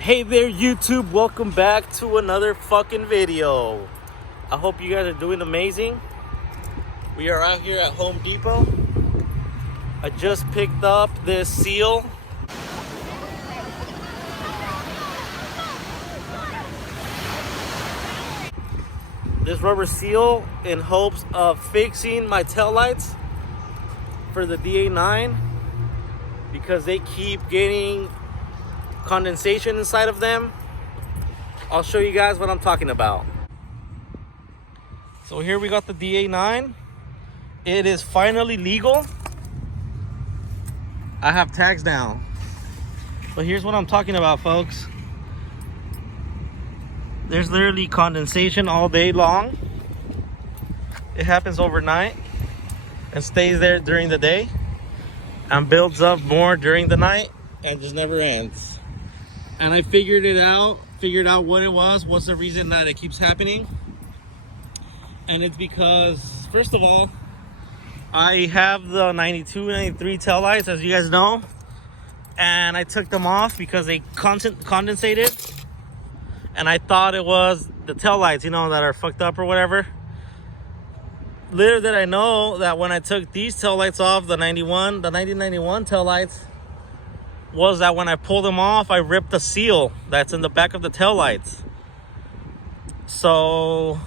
Hey there YouTube, welcome back to another fucking video. I hope you guys are doing amazing. We are out here at Home Depot. I just picked up this seal. This rubber seal in hopes of fixing my taillights for the DA9 because they keep getting condensation inside of them. I'll show you guys what I'm talking about. So here we got the DA9. It is finally legal. I have tags now. But here's what I'm talking about, folks. There's literally condensation all day long. It happens overnight and stays there during the day and builds up more during the night and just never ends. And I figured out what it was, what's the reason that it keeps happening. And it's because, first of all, I have the 92, 93 taillights, as you guys know. And I took them off because they condensated. And I thought it was the taillights, you know, that are fucked up or whatever. Little did I know that when I took these taillights off, the 1991 taillights, was that when I pulled them off, I ripped the seal that's in the back of the taillights. So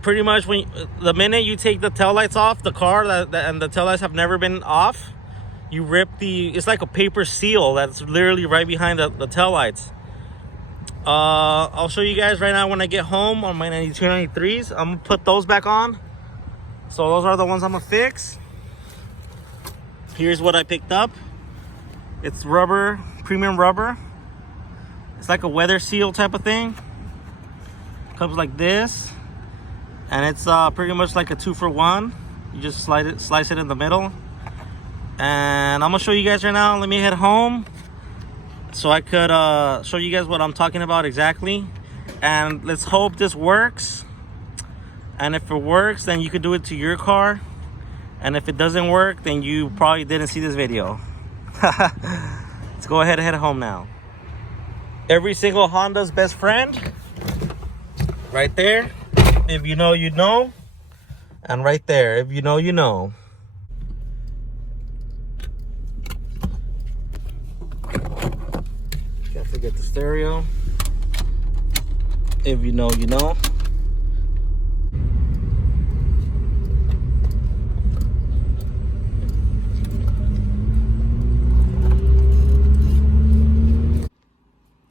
pretty much the minute you take the taillights off the car and the taillights have never been off, you rip it's like a paper seal that's literally right behind the taillights. I'll show you guys right now when I get home on my 92, 93s. I'm gonna put those back on. So those are the ones I'm gonna fix. Here's what I picked up. It's rubber, premium rubber. It's like a weather seal type of thing. Comes like this. And it's pretty much like a 2-for-1. You just slice it in the middle. And I'm gonna show you guys right now. Let me head home so I could show you guys what I'm talking about exactly. And let's hope this works. And if it works, then you could do it to your car. And if it doesn't work, then you probably didn't see this video. Let's go ahead and head home now. Every single Honda's best friend, right there. If you know, you know. And right there, if you know, you know. Can't forget the stereo. If you know, you know.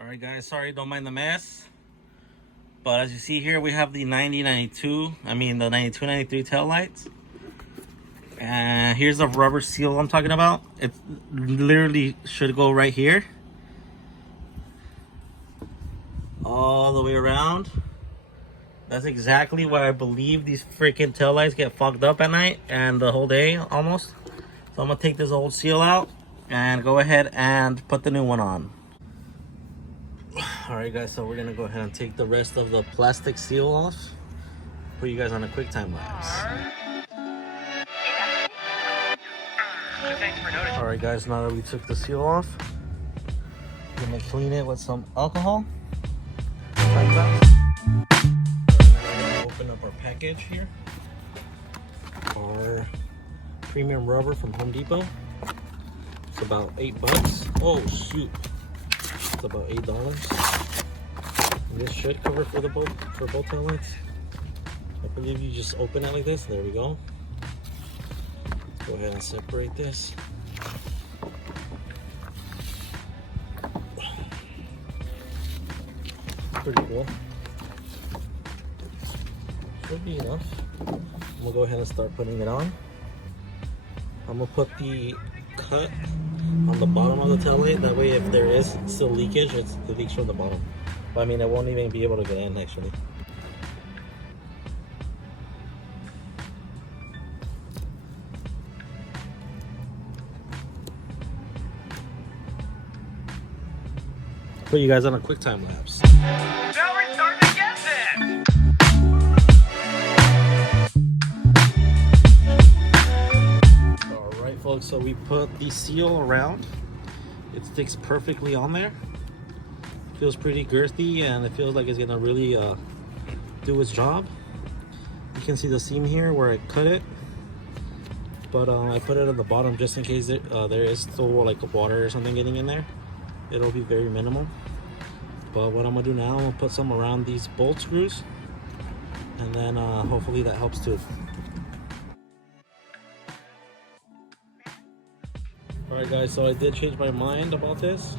Alright guys, sorry, don't mind the mess. But as you see here, we have the 92, 93 tail lights. And here's the rubber seal I'm talking about. It literally should go right here. All the way around. That's exactly why I believe these freaking tail lights get fogged up at night and the whole day almost. So I'm gonna take this old seal out and go ahead and put the new one on. Alright guys, so we're gonna go ahead and take the rest of the plastic seal off. Put you guys on a quick time lapse. Alright guys, now that we took the seal off, I'm gonna clean it with some alcohol. Like that. Open up our package here. Our premium rubber from Home Depot. It's about $8. Oh shoot. It's about $8. And this should cover for both taillights. I believe you just open it like this. There we go. Go ahead and separate this. Pretty cool. Should be enough. We'll go ahead and start putting it on. I'm gonna put the cut on the bottom of the taillight. That way, if there is still leakage, it leaks from the bottom. But I mean, it won't even be able to get in actually. Put you guys on a quick time lapse. Now we're starting to get this! Alright folks, so we put the seal around. It sticks perfectly on there. Feels pretty girthy, and it feels like it's gonna really do its job. You can see the seam here where I cut it, but I put it at the bottom just in case there is still like water or something getting in there. It'll be very minimal. But what I'm gonna do now, I'm gonna put some around these bolt screws, and then hopefully that helps too. Alright guys, so I did change my mind about this.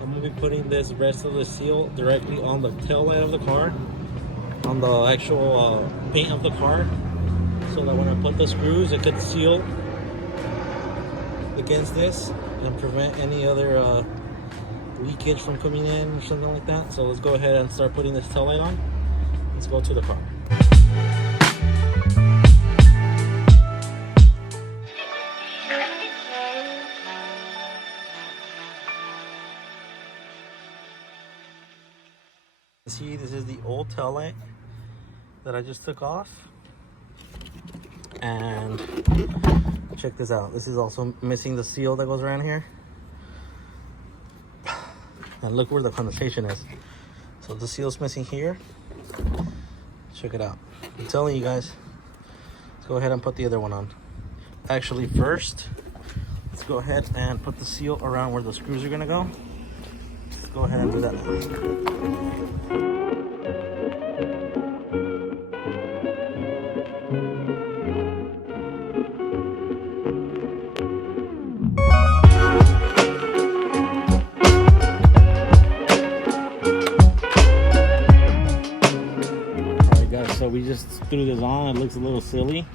I'm gonna be putting this rest of the seal directly on the tail light of the car, on the actual paint of the car, so that when I put the screws, it could seal against this and prevent any other leakage from coming in or something like that. So let's go ahead and start putting this tail light on. Let's go to the car. See, this is the old tail light that I just took off, and check this out. This is also missing the seal that goes around here, and look where the condensation is. So the seal's missing here. Check it out. I'm telling you guys, let's go ahead and put the other one on. Actually, first let's go ahead and put the seal around where the screws are gonna go. Let's go ahead and do that now. So we just threw this on. It looks a little silly,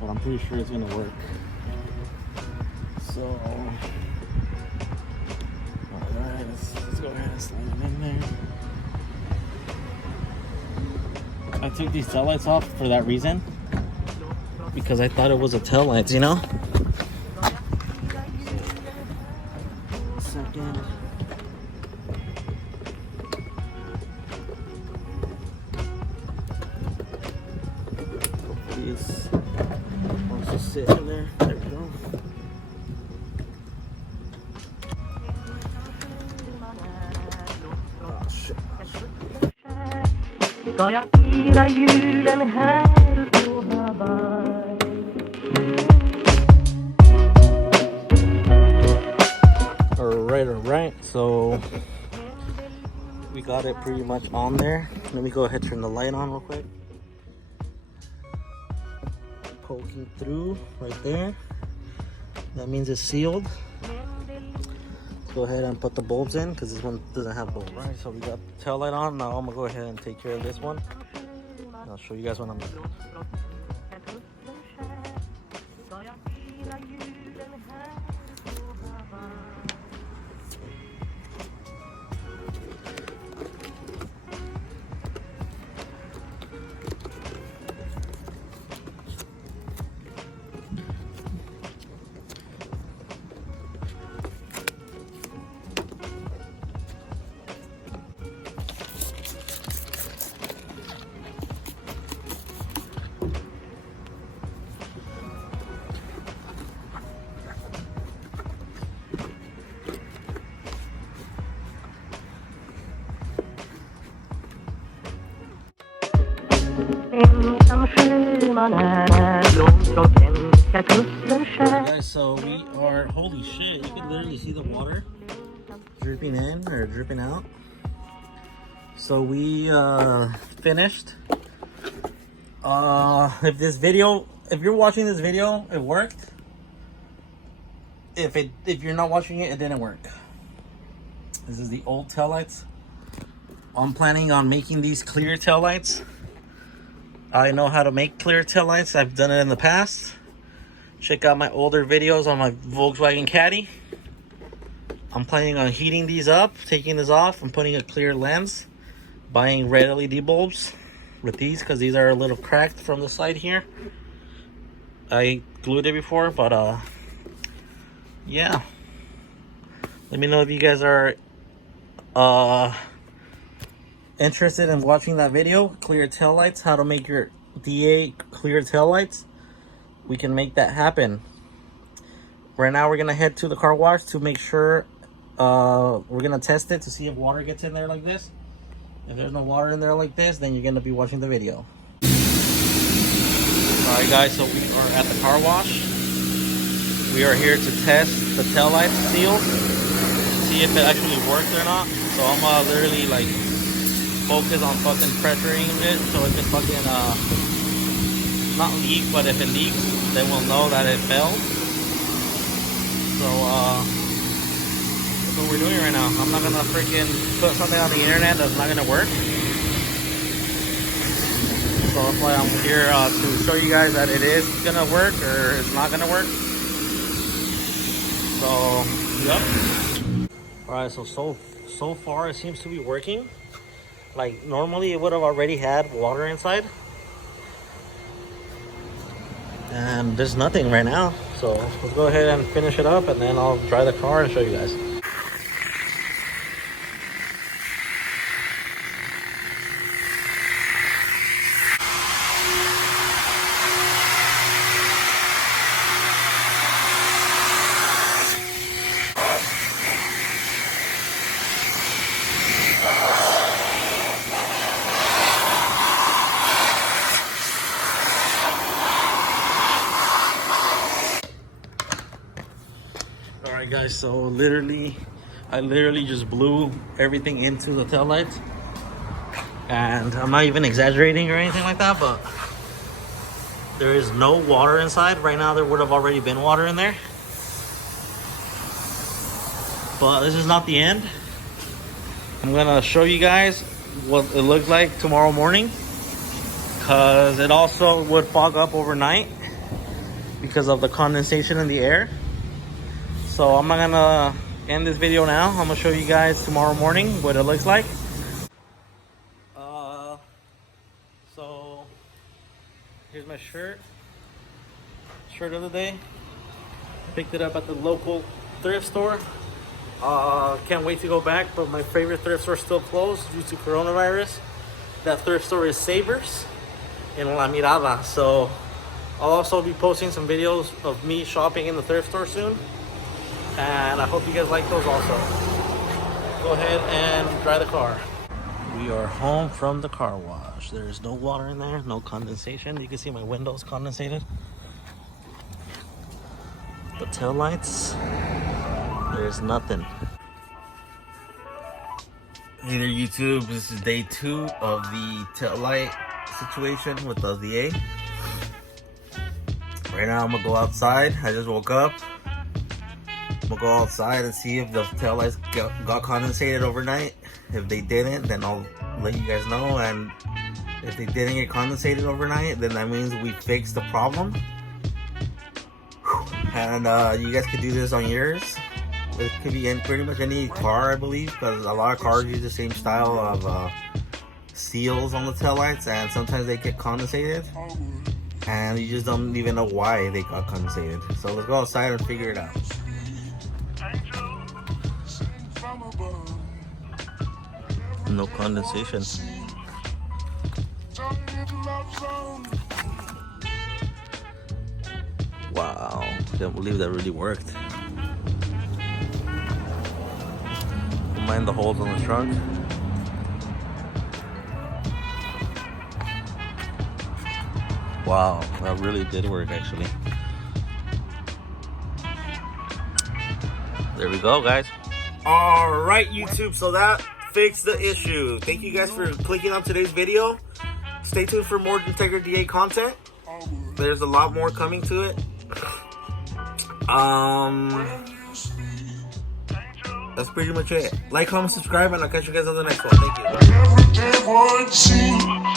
but I'm pretty sure it's gonna work. So, alright, let's go ahead and slide it in there. I took these tail lights off for that reason, because I thought it was a tail lights, you know? Second. It's also sit in there. There we go. Oh shit. Alright. So we got it pretty much on there. Let me go ahead and turn the light on real quick. Poking through right there. That means it's sealed. Let's go ahead and put the bulbs in, because this one doesn't have bulbs. Right, so we got the tail light on. Now I'm gonna go ahead and take care of this one. And I'll show you guys what I'm doing. Guys, so we are, holy shit, you can literally see the water dripping in or dripping out. So we finished. If you're watching this video, it worked. If you're not watching it, it didn't work. This is the old taillights. I'm planning on making these clear taillights. I know how to make clear taillights. I've done it in the past. Check out my older videos on my Volkswagen Caddy. I'm planning on heating these up, taking this off, and putting a clear lens. Buying red LED bulbs with these, because these are a little cracked from the side here. I glued it before, but yeah. Let me know if you guys are interested in watching that video. Clear taillights, how to make your DA clear taillights. We can make that happen. Right now we're gonna head to the car wash to make sure We're gonna test it to see if water gets in there like this. If there's no water in there like this, then you're gonna be watching the video. Alright guys, so we are at the car wash. We are here to test the taillight seals, see if it actually works or not. So I'm literally like focus on fucking pressuring it so it can fucking not leak, but if it leaks, then we'll know that it failed. So that's what we're doing right now. I'm not gonna freaking put something on the internet that's not gonna work. So that's why I'm here to show you guys that it is gonna work or it's not gonna work. So yep. Alright, so far it seems to be working. Like normally it would have already had water inside. And there's nothing right now. So let's go ahead and finish it up and then I'll dry the car and show you guys. Alright guys, so I literally just blew everything into the taillights. And I'm not even exaggerating or anything like that, but there is no water inside. Right now there would have already been water in there. But this is not the end. I'm gonna show you guys what it looked like tomorrow morning, because it also would fog up overnight because of the condensation in the air. So I'm not gonna end this video now. I'm gonna show you guys tomorrow morning what it looks like. So here's my shirt of the day. Picked it up at the local thrift store. Can't wait to go back, but my favorite thrift store is still closed due to coronavirus. That thrift store is Savers in La Mirada. So I'll also be posting some videos of me shopping in the thrift store soon. And I hope you guys like those also. Go ahead and dry the car. We are home from the car wash. There's no water in there, no condensation. You can see my windows condensated. The tail lights, there's nothing. Hey there YouTube, this is day 2 of the tail light situation with the DA. Right now I'm gonna go outside. I just woke up. I'm gonna go outside and see if the taillights got condensated overnight. If they didn't, then I'll let you guys know. And if they didn't get condensated overnight, then that means we fixed the problem. And you guys could do this on yours. It could be in pretty much any car, I believe, because a lot of cars use the same style of seals on the taillights, and sometimes they get condensated. And you just don't even know why they got condensated. So let's go outside and figure it out. No condensation. Wow, can't believe that really worked. Don't mind the holes on the trunk. Wow, that really did work actually. There we go, guys. Alright YouTube, so that fixed the issue. Thank you guys for clicking on today's video. Stay tuned for more Integra DA content. There's a lot more coming to it. That's pretty much it. Like, comment, subscribe, and I'll catch you guys on the next one. Thank you.